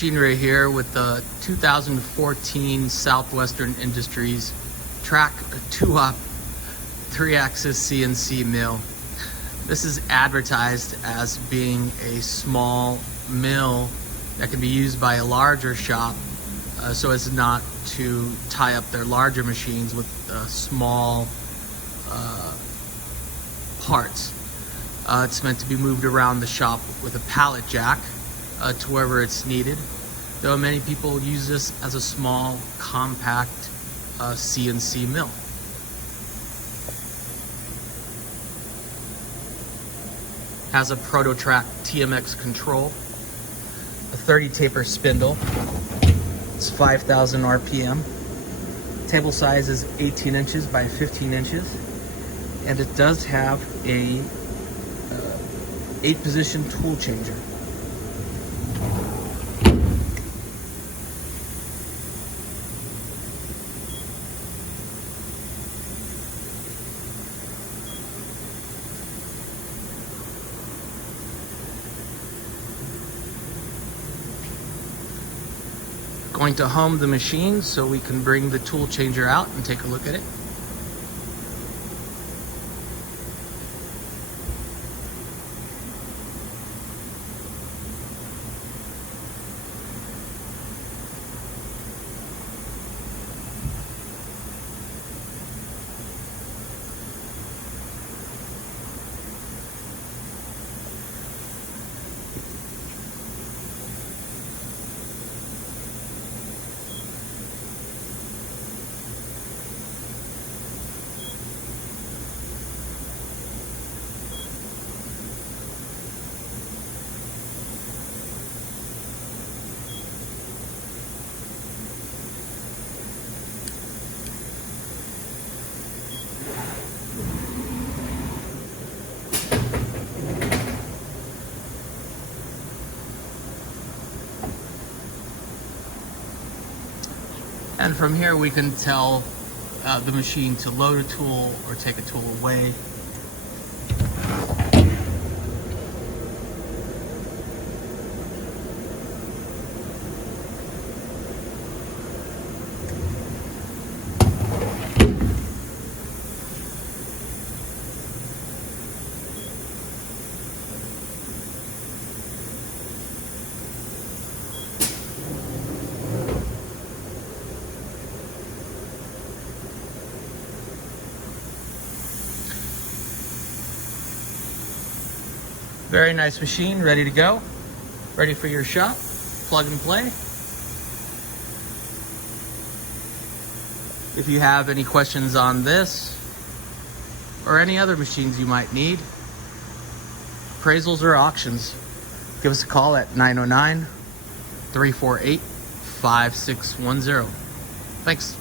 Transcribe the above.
machinery here with the 2014 Southwestern Industries TRAK 2op 3-axis CNC mill. This is advertised as being a small mill that can be used by a larger shop so as not to tie up their larger machines with small parts. It's meant to be moved around the shop with a pallet jack to wherever it's needed, though many people use this as a small, compact CNC mill. Has a ProtoTRAK TMX control, a 30 taper spindle. It's 5,000 RPM. Table size is 18 inches by 15 inches, and it does have a 8-position tool changer. Going to home the machine so we can bring the tool changer out and take a look at it. And from here we can tell the machine to load a tool or take a tool away. Very nice machine, ready to go, ready for your shop, plug and play. If you have any questions on this or any other machines you might need, appraisals or auctions, give us a call at 909-348-5610. Thanks.